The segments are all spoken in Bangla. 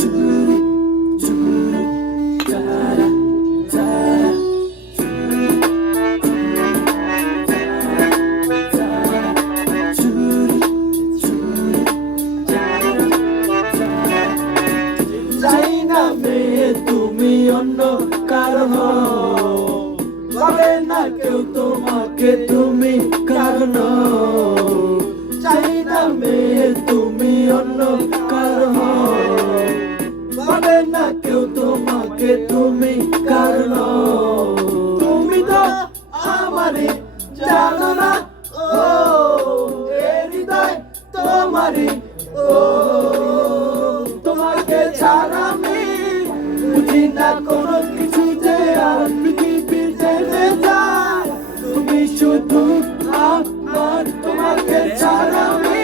চাই না মেয়ে তুমি অন্য কারো হও, পাবে না কেউ তোমাকে তুমি কারণ। চাই না মেয়ে তুমি অন্য কারো হও, পাবে না কেউ তোমাকে তুমি কারণ। তুমি তো আমারই জানো না, ও এ হৃদয় তোমারই, ও তোমাকে ছাড়া আমি বুঝি না কোনো কিছু যে আর পৃথিবী জেনে যায়। তুমি শুধু আমার, তোমাকে ছাড়া আমি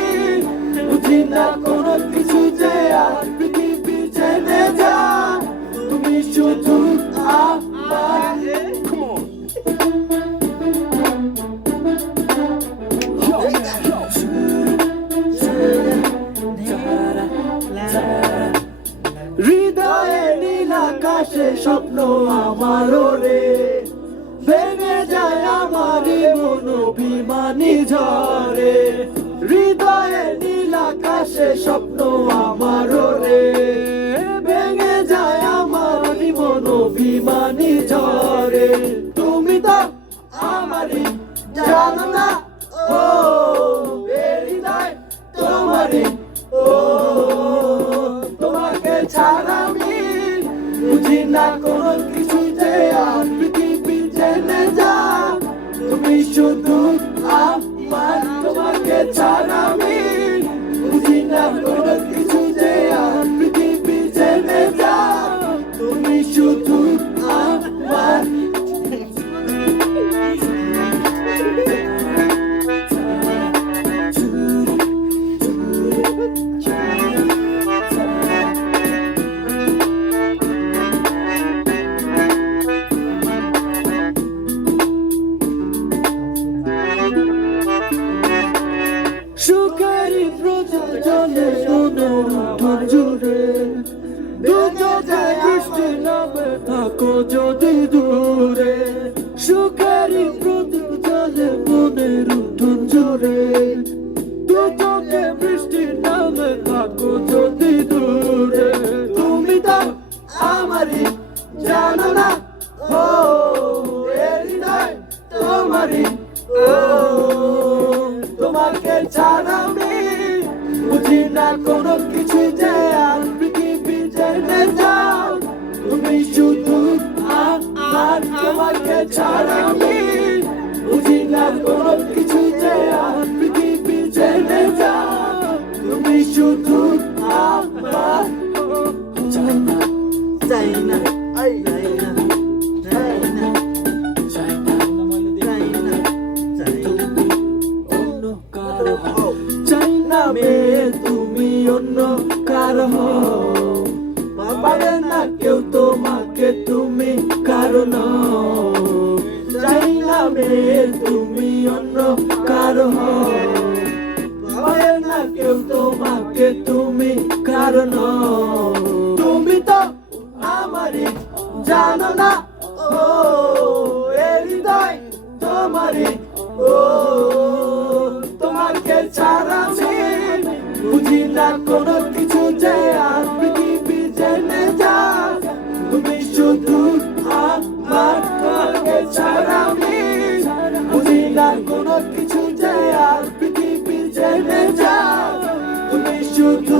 বুঝি না কোনো কিছু যে আর পৃথিবী জেনে যায়। তুমি শুধু আমার। হৃদয়ে নীল আকাশে স্বপ্ন আমার রে, ভেঙে যায় আমারই মন অভিমানী ঝরে। হৃদয়ে নীল আকাশে স্বপ্ন আমার রে, ভেঙে যায় আমারই মন অভিমানী ঝরে। তুমি তো আমারই জানো না, ও এ হৃদয় তোমারই, ও তোমাকে ছাড়া আমি বুঝি না কোনো কিছু যে আর পৃথিবী জেনে যায়। তুমি শুধু আমার, তোমাকে ছাড়া আমি বুঝি না কোনো কিছু যে আর পৃথিবী জেনে যায়। তুমি শুধু আমার। সুখেরই প্রজল জলে মনের উঠোন জুড়ে, দুজনে বৃষ্টি নামে থাকো যদি দূরে। সুখেরই প্রজল জলে মনের উঠোন জুড়ে, দুজনে বৃষ্টি নামে থাকো যদি দূরে। তুমি তো আমারই জানো না, ও এ হৃদয় তোমারই, ও তোমাকে ছাড়া আমি বুঝি না কোনো কিছু যে আর পৃথিবী জেনে যাও। তুমি শুধু আমার, তোমাকে ছাড়া আমি বুঝি না কোনো কিছু যে আর পৃথিবী জেনে যাও। তুমি শুধু আমার। চাই না, চাই না, চাই না, চাই না, চাই না, চাই না, চাই না অন্য কারো হও। চাই না মেয়ে তুমি অন্য কারো হও, পাবে না কেউ তোমাকে তুমি কারণ। চাই না মেয়ে তুমি অন্য কারো হও, পাবে না কেউ তোমাকে তুমি কারণ। তুমি তো আমারই জানো না, ও এ হৃদয় তোমারই, ও তোমাকে ছাড়া আমি বুঝি না কোনো কিছু যে আর পৃথিবী জেনে যায়। তুমি শুধু আমার, তোমাকে ছাড়া আমি বুঝি না কোনো কিছু যে আর পৃথিবী জেনে যায়। তুমি শুধু